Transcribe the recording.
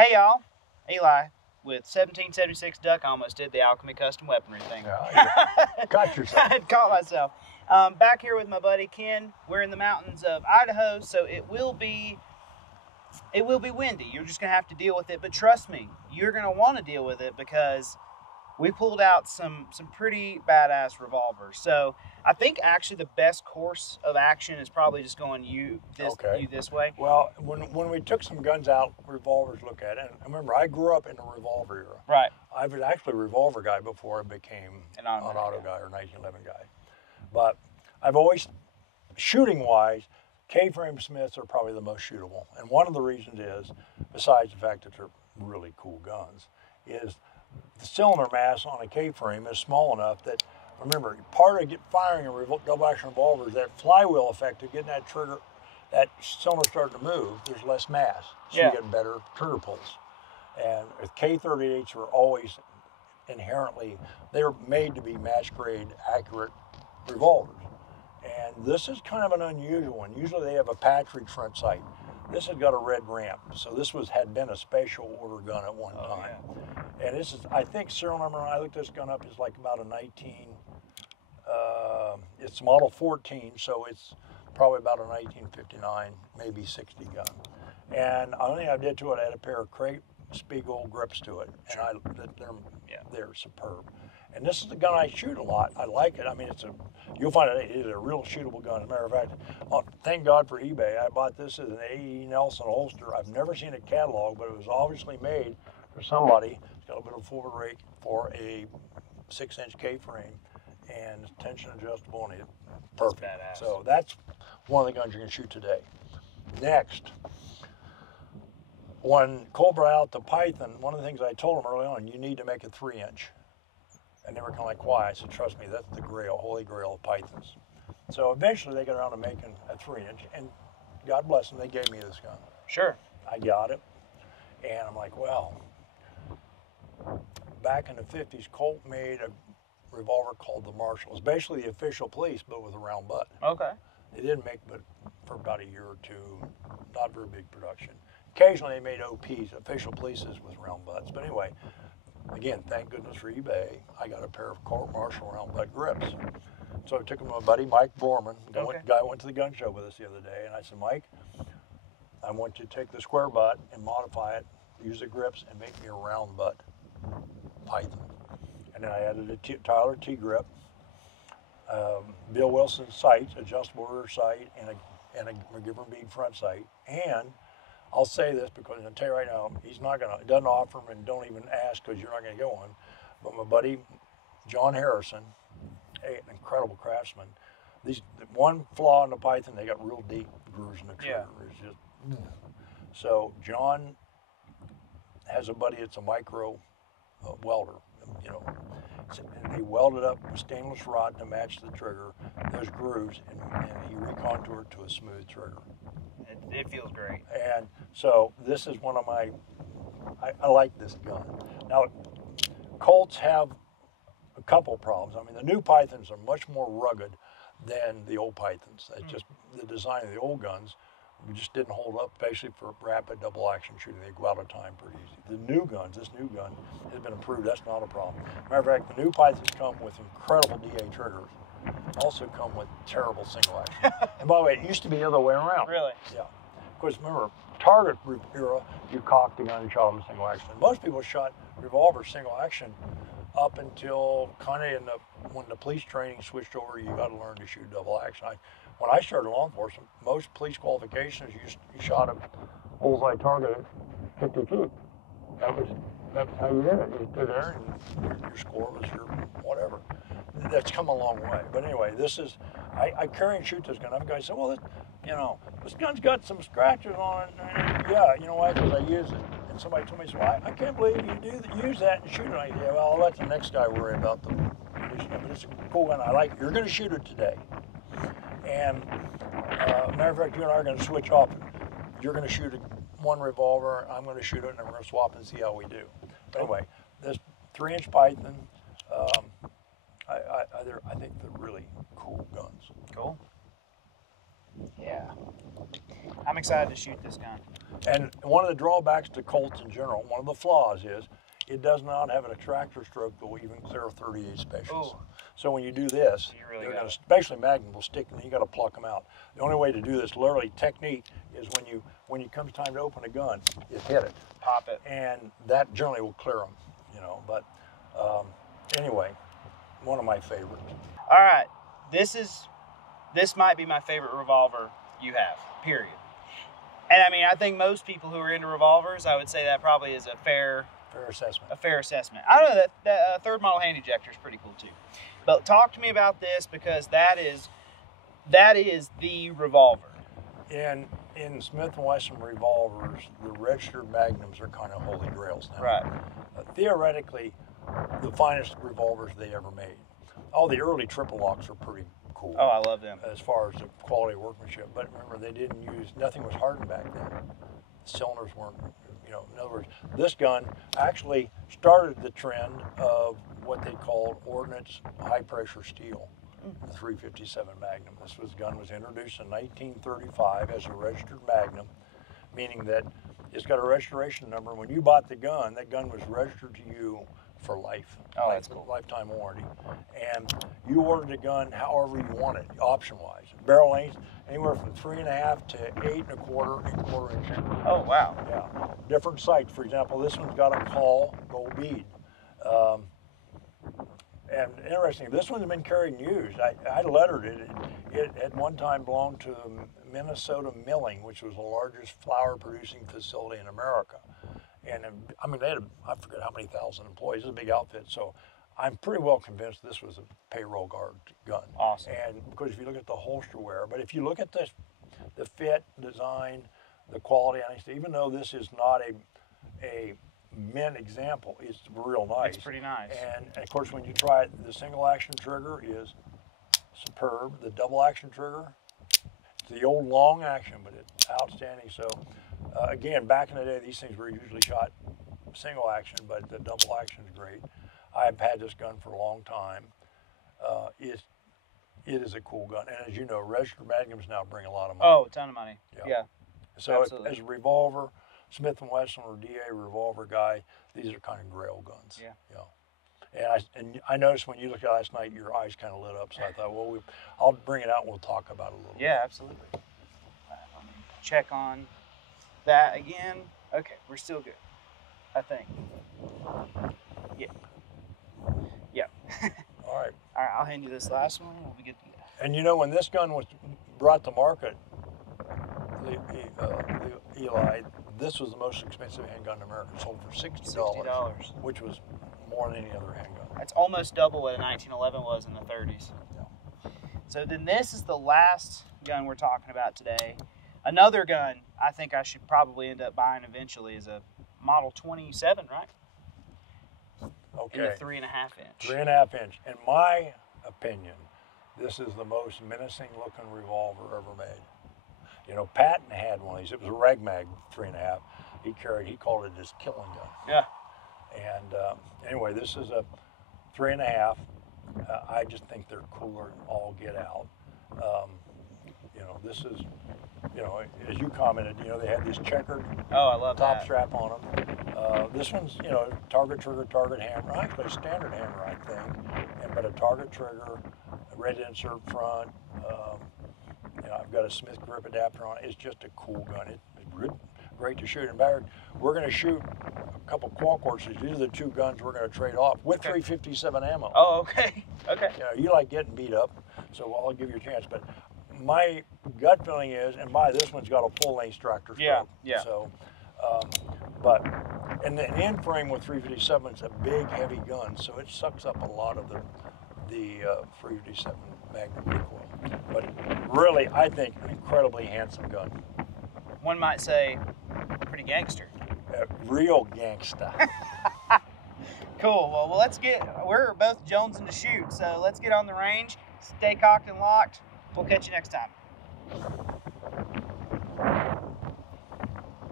Hey y'all, Eli with 1776 Duck. I almost did the alchemy custom weaponry thing. Yeah, got yourself. I caught myself. Back here with my buddy Ken. We're in the mountains of Idaho, so it will be windy. You're just gonna have to deal with it. But trust me, you're gonna want to deal with it because we pulled out some pretty badass revolvers. So I think actually the best course of action is probably just going you this way. Well, when we took some guns out, revolvers look at it. And remember, I grew up in the revolver era. Right. I was actually a revolver guy before I became an auto guy or 1911 guy. But I've always, shooting-wise, K-frame Smiths are probably the most shootable. And one of the reasons is, besides the fact that they're really cool guns, is the cylinder mass on a K-frame is small enough that, remember, part of firing a double-action revolver is that flywheel effect of getting that trigger, that cylinder starting to move. There's less mass, so you get better trigger pulls. And K-38s are always inherently, they're made to be match-grade, accurate revolvers. And this is kind of an unusual one. Usually they have a patchwork front sight. This has got a red ramp, so this had been a special order gun at one time. Yeah. And this is, I think, serial number, when I looked this gun up, is like about a 19, it's model 14, so it's probably about a 1959, maybe 60 gun. And the only thing I did to it, I had a pair of crepe Spiegel grips to it, and they're superb. And this is the gun I shoot a lot. I like it. I mean, you'll find it is a real shootable gun. As a matter of fact, thank God for eBay. I bought this as an A.E. Nelson holster. I've never seen a catalog, but it was obviously made for somebody. It's got a bit of forward rake for a 6-inch K-frame, and it's tension adjustable, and it's perfect. That's badass. So that's one of the guns you're gonna shoot today. Next, when Colt brought out the Python, one of the things I told him early on, you need to make a 3-inch. And they were kind of like, why? I said, trust me, that's the grail, holy grail of Pythons. So eventually they got around to making a 3-inch, and God bless them, they gave me this gun. Sure. I got it, and I'm like, well, back in the 50s, Colt made a revolver called the Marshall. It's basically the official police, but with a round butt. Okay. They didn't make but for about a year or two, not very big production. Occasionally they made OPs, official polices with round butts, but anyway, again, thank goodness for eBay, I got a pair of Colt Marshall round butt grips. So I took them to my buddy Mike Borman, guy went to the gun show with us the other day, and I said, Mike, I want you to take the square butt and modify it, use the grips, and make me a round butt Python. And then I added a Tyler T-grip, Bill Wilson sights, adjustable rear sight, and a McGivern bead front sight. And I'll say this because I'll tell you right now, he doesn't offer them, and don't even ask because you're not going to get one. But my buddy John Harrison, an incredible craftsman. One flaw in the Python, they got real deep grooves in the trigger. It's just, so John has a buddy that's a micro welder, and they welded up a stainless rod to match the trigger, those grooves, and he recontoured to a smooth trigger. It feels great. And so this is one of I like this gun. Now, Colts have a couple problems. I mean, the new Pythons are much more rugged than the old Pythons. It's just the design of the old guns just didn't hold up, especially for rapid double action shooting. They go out of time pretty easy. The new guns, this new gun has been improved. That's not a problem. Matter of fact, the new Pythons come with incredible DA triggers. Also come with terrible single action. And by the way, it used to be the other way around. Really? Yeah. Of course, remember, target era, you cocked the gun and shot them in single action. Most people shot revolver single action up until kind of when the police training switched over, you got to learn to shoot double action. When I started law enforcement, most police qualifications, you shot a bullseye target at 50 feet. That's how you did it. You stood there and your score was your whatever. That's come a long way. But anyway, I carry and shoot this gun. I've guys say, well, this gun's got some scratches on it. And yeah, you know why? Because I use it. And somebody told me, so I can't believe you use that and shoot it. I said, yeah, well, I'll let the next guy worry about the condition. But it's a cool gun. I like it. You're going to shoot it today. And matter of fact, you and I are going to switch off. You're going to shoot one revolver. I'm going to shoot it, and we're going to swap and see how we do. But anyway, this 3-inch Python, I think they're really cool guns. Cool. Yeah. I'm excited to shoot this gun. And one of the drawbacks to Colts in general, one of the flaws is it does not have an attractor stroke that will even clear 38 specials. Ooh. So when you do this, Really they're gonna, especially Magnum will stick, and you got to pluck them out. The only way to do this, literally technique, is when it comes time to open a gun, is hit it, Pop it. and that generally will clear them. You know, but anyway, one of my favorites. All right, this might be my favorite revolver you have. Period. And I mean, I think most people who are into revolvers, I would say that probably is a fair assessment. A fair assessment. I know that third model hand ejector is pretty cool too. But talk to me about this, because that is the revolver. In Smith & Wesson revolvers, the registered Magnums are kind of holy grails now. Right. Theoretically, the finest revolvers they ever made. All the early triple locks are pretty cool. Oh, I love them. As far as the quality of workmanship. But remember, nothing was hardened back then. The cylinders weren't, in other words, this gun actually started the trend of what they called ordnance high pressure steel, the 357 Magnum. This gun was introduced in 1935 as a registered Magnum, meaning that it's got a registration number. When you bought the gun, that gun was registered to you for life. Oh, that's cool. Lifetime warranty. And you ordered a gun however you wanted, option-wise. Barrel length, anywhere from 3.5 to 8 1/4 inch. Oh, wow. Yeah. Different sights. For example, this one's got a call gold bead. And interesting, this one's been carried and used. I lettered it. It at one time belonged to Minnesota Milling, which was the largest flour producing facility in America. And I mean, they had, I forget how many thousand employees. It's a big outfit. So I'm pretty well convinced this was a payroll guard gun. Awesome. And because if you look at the holster wear, but if you look at this, the fit, design, the quality, even though this is not a mint example, it's real nice. It's pretty nice. And of course, when you try it, the single action trigger is superb. The double action trigger, it's the old long action, but it's outstanding. So again, back in the day, these things were usually shot single action, but the double action is great. I've had this gun for a long time. It is a cool gun, and as you know, registered Magnums now bring a lot of money. Oh, a ton of money. Yeah. So as a revolver, Smith & Wesson or DA revolver guy, these are kind of grail guns. Yeah. And I noticed when you looked at it last night, your eyes kind of lit up. So I thought, well, I'll bring it out and we'll talk about it a little bit. Yeah, absolutely. Let me check on that again. Okay, we're still good, I think. Yeah. Yeah. All right. All right, I'll hand you this last one and we'll be good to go. And when this gun was brought to market, Eli, this was the most expensive handgun in America. It sold for $60, which was more than any other handgun. That's almost double what a 1911 was in the 30s. Yeah. So then this is the last gun we're talking about today. Another gun I think I should probably end up buying eventually is a Model 27, right? Okay. In the 3.5 inch. 3.5 inch. In my opinion, this is the most menacing looking revolver ever made. Patton had one of these. It was a Reg Mag 3.5. He called it his killing gun. Yeah. And anyway, this is a 3.5. I just think they're cooler than all get out. This is, as you commented, they have this checkered top strap on them. This one's, target trigger, target hammer. Actually, a standard hammer, I think. But a target trigger, a red insert front. I've got a Smith grip adapter on it. It's just a cool gun. It's great to shoot. In fact, we're going to shoot a couple quad courses. These are the two guns we're going to trade off with 357 ammo. Oh, okay. Okay. You like getting beat up, so I'll give you a chance. But my gut feeling is, and this one's got a full-length tractor scope. Yeah. So, and the end frame with 357 is a big, heavy gun, so it sucks up a lot of the 357 Magnum recoil. But really, I think an incredibly handsome gun. One might say, pretty gangster. Real gangsta. Cool. Well, we're both jonesing to shoot, so let's get on the range, stay cocked and locked. We'll catch you next time.